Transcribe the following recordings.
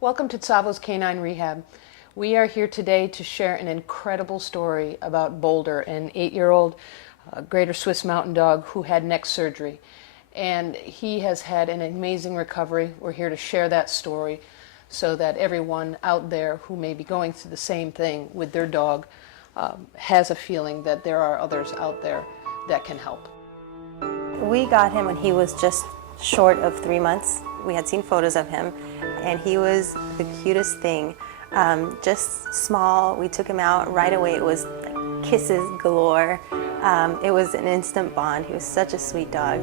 Welcome to Tsavo's Canine Rehab. We are here today to share an incredible story about Boulder, an 8-year-old Greater Swiss Mountain Dog who had neck surgery. And he has had an amazing recovery. We're here to share that story so that everyone out there who may be going through the same thing with their dog has a feeling that there are others out there that can help. We got him when he was just short of 3 months. We had seen photos of him, and he was the cutest thing. Just small. We took him out right away. It was like kisses galore. It was an instant bond. He was such a sweet dog.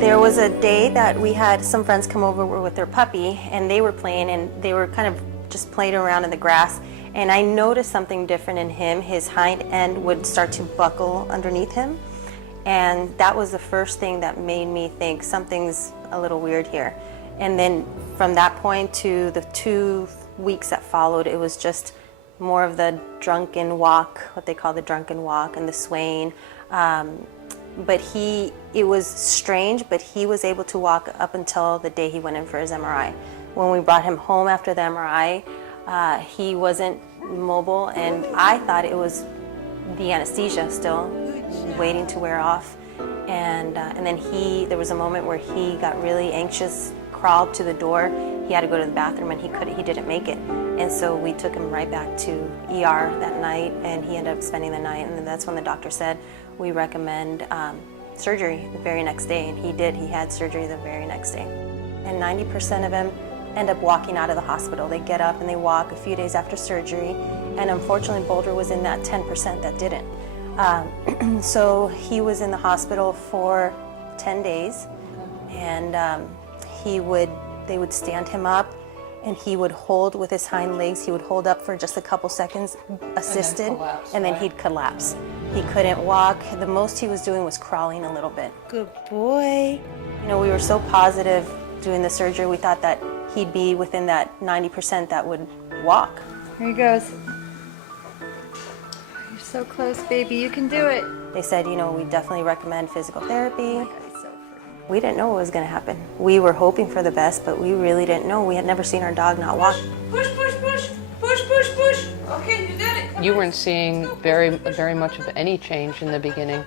There was a day that we had some friends come over with their puppy, and they were playing, and they were kind of just playing around in the grass. And I noticed something different in him. His hind end would start to buckle underneath him. And that was the first thing that made me think something's a little weird here. And then from that point to the 2 weeks that followed, it was just more of the drunken walk, what they call the drunken walk, and the swaying. But it was strange, but he was able to walk up until the day he went in for his MRI. When we brought him home after the MRI, he wasn't mobile, and I thought it was the anesthesia still waiting to wear off. And then there was a moment where he got really anxious, crawled to the door. He had to go to the bathroom, and he didn't make it. And so we took him right back to ER that night, and he ended up spending the night. And then that's when the doctor said, we recommend surgery the very next day. And he did. He had surgery the very next day. And 90% of them end up walking out of the hospital. They get up and they walk a few days after surgery. And unfortunately, Boulder was in that 10% that didn't. So he was in the hospital for 10 days, and they would stand him up, and he would hold with his hind legs. He would hold up for just a couple seconds, assisted, and then he'd collapse. He couldn't walk. The most he was doing was crawling a little bit. Good boy. You know, we were so positive doing the surgery. We thought that he'd be within that 90% that would walk. Here he goes. So close, baby. You can do it. They said, we definitely recommend physical therapy. We didn't know what was going to happen. We were hoping for the best, but we really didn't know. We had never seen our dog not walk. Push, push, push, push, push, push. Okay, you did it. You weren't seeing very much of any change in the beginning,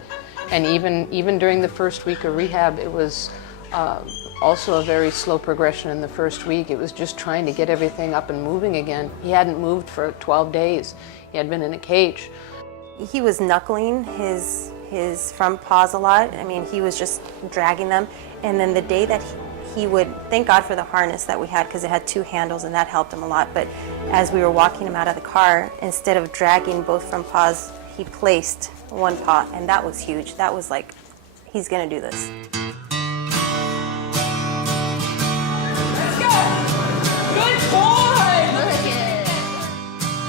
and even during the first week of rehab, it was also a very slow progression. In the first week, it was just trying to get everything up and moving again. He hadn't moved for 12 days. He had been in a cage. He was knuckling his front paws a lot. I mean, he was just dragging them. And then the day that he would, thank God for the harness that we had, because it had 2 handles, and that helped him a lot. But as we were walking him out of the car, instead of dragging both front paws, he placed one paw, and that was huge. That was like, he's gonna do this. Let's go. Good boy.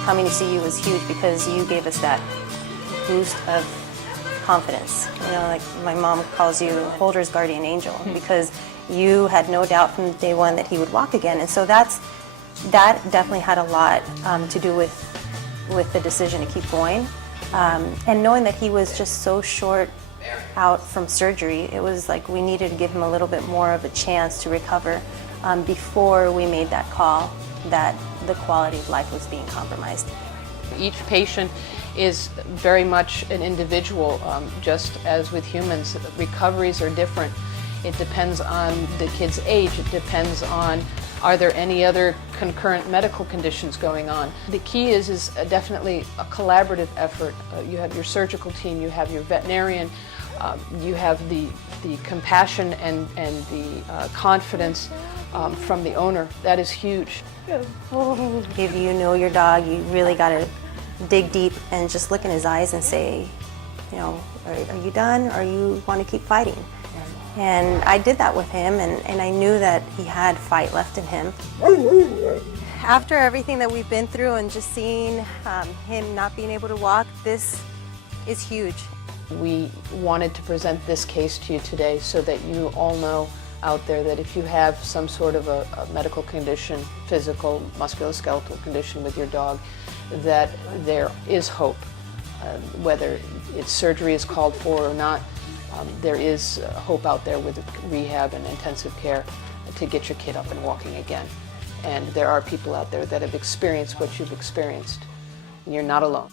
Coming to see you was huge because you gave us that boost of confidence. Like my mom calls you Boulder's guardian angel, because you had no doubt from day one that he would walk again. And so that definitely had a lot to do with the decision to keep going. And knowing that he was just so short out from surgery, it was like we needed to give him a little bit more of a chance to recover before we made that call that the quality of life was being compromised. Each patient is very much an individual, just as with humans. Recoveries are different. It depends on the kid's age. It depends on, are there any other concurrent medical conditions going on? The key is definitely a collaborative effort. You have your surgical team, you have your veterinarian, you have the compassion and the confidence from the owner. That is huge. If you know your dog, you really got to dig deep and just look in his eyes and say, are you done, or you want to keep fighting? And I did that with him, and I knew that he had fight left in him. After everything that we've been through and just seeing him not being able to walk, this is huge. We wanted to present this case to you today so that you all know out there that if you have some sort of a medical condition, physical, musculoskeletal condition with your dog, that there is hope. Whether surgery is called for or not, there is hope out there with rehab and intensive care to get your kid up and walking again. And there are people out there that have experienced what you've experienced, and you're not alone.